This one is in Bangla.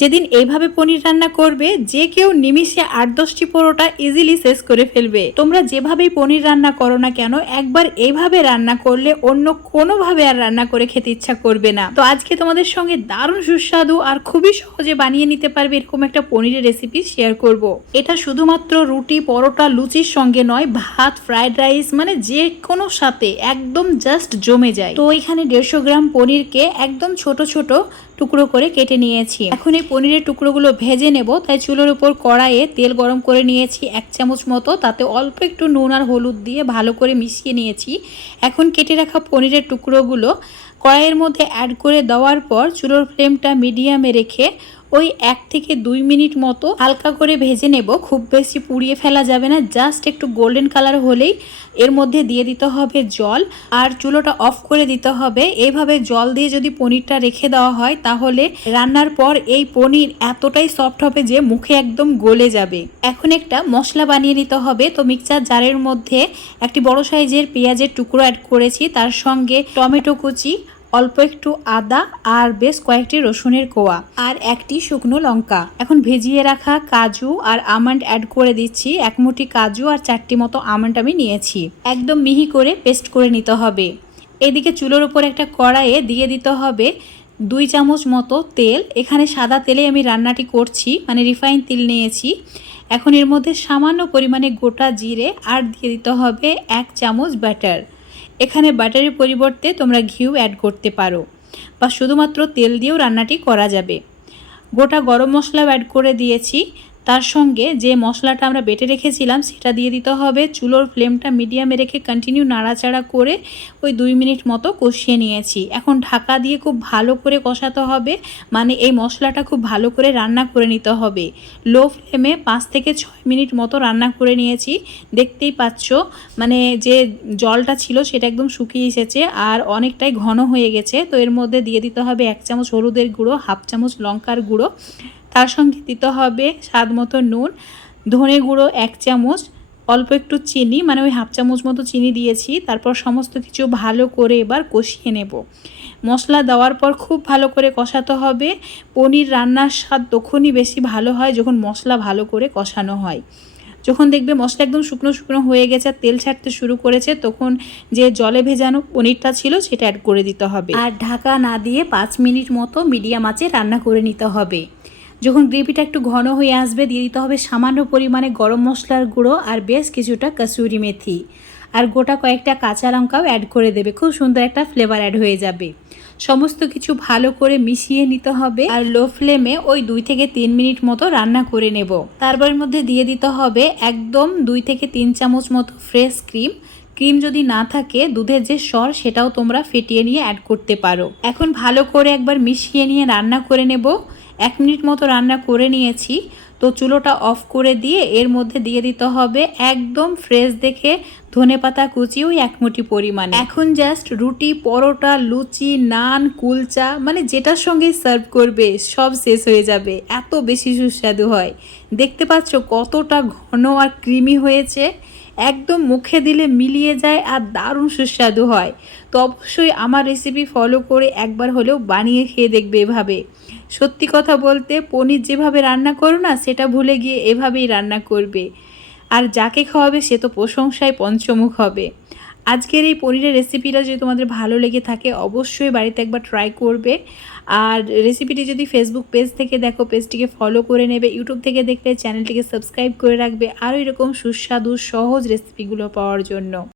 যেদিন এইভাবে পনির রান্না করবে, যে কেউ নিমিষে আট দশটি পরোটা ইজিলি শেষ করে ফেলবে। তোমরা যেভাবেই পনির রান্না করো না কেন, একবার এইভাবে রান্না করলে অন্য কোনোভাবে আর রান্না করে খেতে ইচ্ছা করবে না। তো আজকে তোমাদের সঙ্গে দারুণ সুস্বাদু আর খুবই সহজে বানিয়ে নিতে পারবে এরকম একটা পনিরের রেসিপি শেয়ার করব। এটা শুধুমাত্র রুটি, পরোটা, লুচির সঙ্গে নয়, ভাত ফ্রাইড রাইস মানে যে কোনো সাথে একদম জাস্ট জমে যায়। তো এখানে দেড়শো গ্রাম পনিরকে একদম ছোট ছোট টুকরো করে কেটে নিয়েছি। এখন এই পনিরের টুকরোগুলো ভেজে নেব, তাই চুলোর উপর কড়াইয়ে তেল গরম করে নিয়েছি এক চামচ মতো। তাতে অল্প একটু নুন আর হলুদ দিয়ে ভালো করে মিশিয়ে নিয়েছি। এখন কেটে রাখা পনিরের টুকরোগুলো কড়াইয়ের মধ্যে অ্যাড করে দেওয়ার পর চুলোর ফ্লেমটা মিডিয়ামে রেখে ওই এক থেকে দুই মিনিট মতো হালকা করে ভেজে নেব। খুব বেশি পুড়িয়ে ফেলা যাবে না। জাস্ট একটু গোল্ডেন কালার হলেই এর মধ্যে দিয়ে দিতে হবে জল আর চুলোটা অফ করে দিতে হবে। এইভাবে জল দিয়ে যদি পনিরটা রেখে দেওয়া হয় তাহলে রান্নার পর এই পনির এতটাই সফট হবে যে মুখে একদম গলে যাবে। এখন একটা মশলা বানিয়ে নিতে হবে। তো মিক্সার জারের মধ্যে একটি বড় সাইজের পেঁয়াজের টুকরো অ্যাড করেছি। তার সঙ্গে টমেটো কুচি অল্প একটু আদা আর বেশ কয়েকটি রসুনের কোয়া আর একটি শুকনো লঙ্কা। এখন ভেজিয়ে রাখা কাজু আর আমন্ড অ্যাড করে দিচ্ছি। এক মুঠি কাজু আর চারটি মতো আমন্ড আমি নিয়েছি। একদম মিহি করে পেস্ট করে নিতে হবে। এদিকে চুলোর উপর একটা কড়াইয়ে দিয়ে দিতে হবে দুই চামচ মতো তেল। এখানে সাদা তেলে আমি রান্নাটি করছি মানে রিফাইন তেল নিয়েছি। এখন এর মধ্যে সামান্য পরিমাণে গোটা জিরে আর দিয়ে দিতে হবে এক চামচ ব্যাটার এখানে বাটারের পরিবর্তে তোমরা ঘিউ অ্যাড করতে পারো বা শুধুমাত্র তেল দিয়েও রান্নাটি করা যাবে। গোটা গরম মশলাও অ্যাড করে দিয়েছি। তার সঙ্গে যে মশলাটা আমরা বেটে রেখেছিলাম, সেটা দিয়ে দিতে হবে। চুলোর ফ্লেমটা মিডিয়ামে রেখে কন্টিনিউ নাড়াচাড়া করে ওই দুই মিনিট মতো কষিয়ে নিয়েছি। এখন ঢাকা দিয়ে খুব ভালো করে কষাতে হবে মানে এই মশলাটা খুব ভালো করে রান্না করে নিতে হবে। লো ফ্লেমে পাঁচ থেকে ছয় মিনিট মতো রান্না করে নিয়েছি। দেখতেই পাচ্ছ মানে যে জলটা ছিল সেটা একদম শুকিয়ে এসেছে আর অনেকটাই ঘন হয়ে গেছে। তো এর মধ্যে দিয়ে দিতে হবে এক চামচ হলুদের গুঁড়ো, হাফ চামচ লঙ্কার গুঁড়ো। তার সঙ্গে দিতে হবে স্বাদ মতো নুন, ধনে গুঁড়ো এক চামচ, অল্প একটু চিনি মানে ওই হাফ চামচ মতো চিনি দিয়েছি, তারপর সমস্ত কিছু ভালো করে এবার কষিয়ে নেব। মশলা দেওয়ার পর খুব ভালো করে কষাতে হবে। পনির রান্নার স্বাদ তখনই বেশি ভালো হয় যখন মশলা ভালো করে কষানো হয়। যখন দেখবে মশলা একদম শুকনো শুকনো হয়ে গেছে আর তেল ছাড়তে শুরু করেছে, তখন যে জলে ভেজানো পনিরটা ছিল সেটা অ্যাড করে দিতে হবে। আর ঢাকা না দিয়ে পাঁচ মিনিট মতো মিডিয়াম আঁচে রান্না করে নিতে হবে। যখন গ্রেভিটা একটু ঘন হয়ে আসবে, দিয়ে দিতে হবে সামান্য পরিমাণে গরম মশলার গুঁড়ো আর বেশ কিছুটা কাসুরি মেথি। আর গোটা কয়েকটা কাঁচা লঙ্কাও অ্যাড করে দেবে। খুব সুন্দর একটা ফ্লেভার অ্যাড হয়ে যাবে। সমস্ত কিছু ভালো করে মিশিয়ে নিতে হবে আর লো ফ্লেমে ওই দুই থেকে তিন মিনিট মতো রান্না করে নেব। তারপরের মধ্যে দিয়ে দিতে হবে একদম দুই থেকে তিন চামচ মতো ফ্রেশ ক্রিম ক্রিম যদি না থাকে, দুধের যে সর সেটাও তোমরা ফেটিয়ে নিয়ে অ্যাড করতে পারো। এখন ভালো করে একবার মিশিয়ে নিয়ে রান্না করে নেব। এক মিনিট মতো রান্না করে নিয়েছি। তো চুলোটা অফ করে দিয়ে এর মধ্যে দিয়ে দিতে হবে একদম ফ্রেশ দেখে ধনে পাতা কুচি ওই এক মুঠি পরিমাণ। এখন জাস্ট রুটি, পরোটা, লুচি, নান, কুলচা মানে যেটার সঙ্গে সার্ভ করবে সব শেষ হয়ে যাবে। এত বেশি সুস্বাদু হয়। দেখতে পাচ্ছ কতটা ঘন আর ক্রিমি হয়েছে। একদম মুখে দিলে মিলিয়ে যায় আর দারুণ সুস্বাদু হয়। তো অবশ্যই আমার রেসিপি ফলো করে একবার হলেও বানিয়ে খেয়ে দেখবে এভাবে। সত্যি কথা বলতে পনির যেভাবে রান্না করো না, সেটা ভুলে গিয়ে এভাবেই রান্না করবে। আর যাকে খাওয়াবে সে তো প্রশংসায় পঞ্চমুখ হবে। আজকের এই পনিরের রেসিপিটা যদি তোমাদের ভালো লেগে থাকে, অবশ্যই বাড়িতে একবার ট্রাই করবে। আর রেসিপিটি যদি ফেসবুক পেজ থেকে দেখো পেজটিকে ফলো করে নেবে। ইউটিউব থেকে দেখলে চ্যানেলটিকে সাবস্ক্রাইব করে রাখবে। আরও এরকম সুস্বাদু, সহজ রেসিপিগুলো পাওয়ার জন্য।